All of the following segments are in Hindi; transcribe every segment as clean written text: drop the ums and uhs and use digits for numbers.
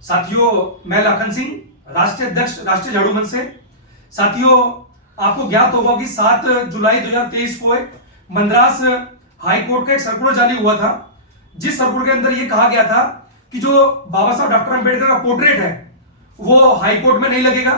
साथियों, मैं लाखन सिंह, राष्ट्रीय अध्यक्ष राष्ट्रीय झाड़ू मंच से। साथियों, आपको ज्ञात होगा कि 7 जुलाई 2023 को एक मद्रास हाई कोर्ट का एक सर्कुलर जारी हुआ था, जिस सर्कुलर के अंदर यह कहा गया था कि जो बाबा साहब डॉक्टर अंबेडकर का पोर्ट्रेट है वो हाई कोर्ट में नहीं लगेगा।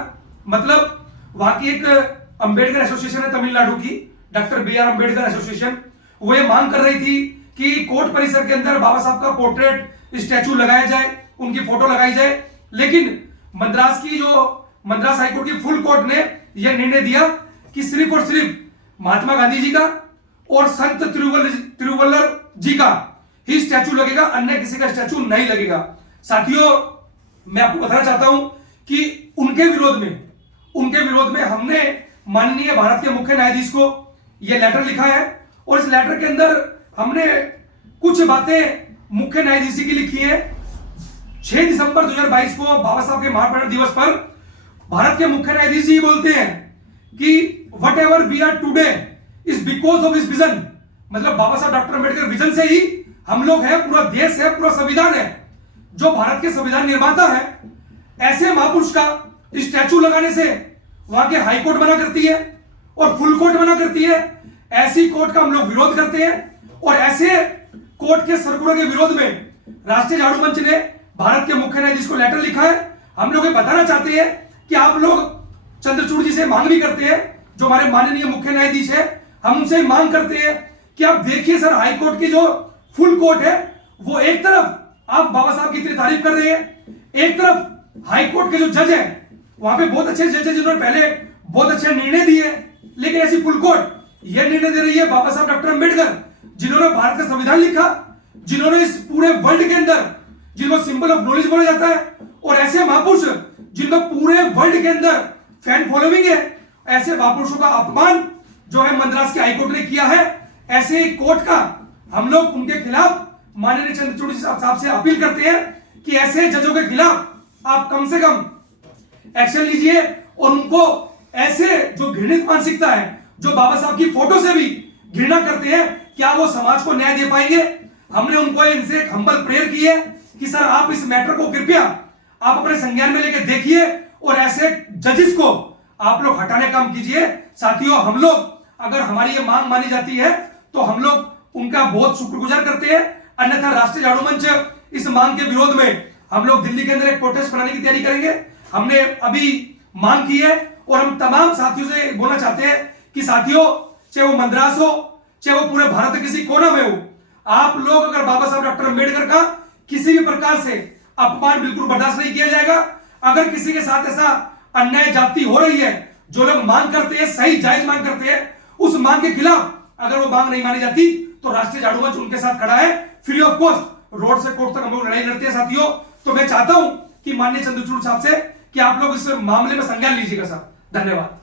मतलब वहां की एक अंबेडकर एसोसिएशन है तमिलनाडु की, doctor B R Ambedkar association, वो ये मांग कर रही थी कि कोर्ट परिसर के अंदर बाबा साहब का पोर्ट्रेट स्टैचू लगाया जाए, उनकी फोटो लगाई जाए। लेकिन मद्रास हाईकोर्ट की फुल कोर्ट ने यह निर्णय दिया कि सिर्फ और सिर्फ महात्मा गांधी जी का और संत तिरुवल्लर जी का ही स्टैचू लगेगा, अन्य किसी का स्टैचू नहीं लगेगा। साथियों, मैं आपको बताना चाहता हूं कि उनके विरोध में हमने माननीय भारत के मुख्य न्यायाधीश को यह लेटर लिखा है, और इस लेटर के अंदर हमने कुछ बातें मुख्य न्यायाधीश की लिखी है। 6 दिसंबर 2022 को बाबा साहब के महापरिनिर्वाण दिवस पर भारत के मुख्य न्यायाधीश जी बोलते हैं कि whatever we are today is because of his vision. मतलब बाबा साहब डॉक्टर अंबेडकर विजन से ही हम लोग हैं, पूरा देश है, पूरा संविधान है। जो भारत के संविधान निर्माता है, ऐसे महापुरुष का स्टैचू लगाने से वहां के हाई कोर्ट मना करती है और फुल कोर्ट मना करती है। ऐसी कोर्ट का हम लोग विरोध करते हैं, और ऐसे कोर्ट के सर्कुलर के विरोध में राष्ट्रीय झाड़ू मंच ने भारत के मुख्य न्यायाधीश को लेटर लिखा है। हम लोग ये बताना चाहते हैं कि आप लोग चंद्रचूड़ जी से मांग भी करते हैं, जो हमारे माननीय मुख्य न्यायाधीश है, हम उनसे मांग करते हैं कि आप देखिए सर, हाई कोर्ट की जो फुल कोर्ट है वो एक तरफ आप बाबा साहब की इतनी तारीफ कर रहे हैं, एक तरफ हाई कोर्ट के जो जज है वहां पे बहुत अच्छे जज है जिन्होंने पहले बहुत अच्छे निर्णय दिए, लेकिन ऐसी फुल कोर्ट यह निर्णय दे रही है बाबा साहब डॉक्टर अंबेडकर, जिन्होंने भारत का संविधान लिखा, जिन्होंने इस पूरे वर्ल्ड के अंदर जिनको सिंबल ऑफ नॉलेज बोला जाता है, और ऐसे महापुरुष जिनको पूरे वर्ल्ड के अंदर फैन फॉलोइंग है, ऐसे महापुरुषों का अपमान जो है मद्रास की हाईकोर्ट ने किया है। ऐसे कोर्ट का हम लोग उनके खिलाफ माननीय चंद्रचूड़ साहब से अपील करते हैं कि ऐसे जजों के खिलाफ आप कम से कम एक्शन लीजिए, और उनको ऐसे जो घृणित मानसिकता है, जो बाबा साहब की फोटो से भी घृणा करते हैं, क्या वो समाज को न्याय दे पाएंगे। हमने उनको इनसे एक हम्बल प्रेयर की है कि सर आप इस मैटर को कृपया आप अपने संज्ञान में लेकर देखिए, और ऐसे जजेस को आप लोग हटाने का काम कीजिए। साथियों, हम लोग अगर हमारी ये मांग मानी जाती है तो हम लोग उनका बहुत शुक्रगुजार करते हैं, अन्यथा राष्ट्रीय झाड़ू मंच इस मांग के विरोध में हम लोग दिल्ली के अंदर एक प्रोटेस्ट बनाने की तैयारी करेंगे। हमने अभी मांग की है, और हम तमाम साथियों से बोलना चाहते हैं कि साथियों, चाहे वो मद्रास हो, चाहे वो पूरे भारत के किसी कोना में हो, आप लोग अगर बाबा साहब डॉक्टर अंबेडकर का किसी भी प्रकार से अपमान बिल्कुल बर्दाश्त नहीं किया जाएगा। अगर किसी के साथ ऐसा अन्याय जाति हो रही है, जो लोग मांग करते हैं, सही जायज मांग करते हैं, उस मांग के खिलाफ अगर वो मांग नहीं मानी जाती तो राष्ट्रीय झाड़ू मंच उनके साथ खड़ा है। फ्री ऑफ कॉस्ट रोड से कोर्ट तक हम लोग लड़ाई लड़ते हैं। साथियों, तो मैं चाहता हूं कि माननीय चंद्रचूड़ साहब से कि आप लोग इस मामले में संज्ञान लीजिएगा। सर, धन्यवाद।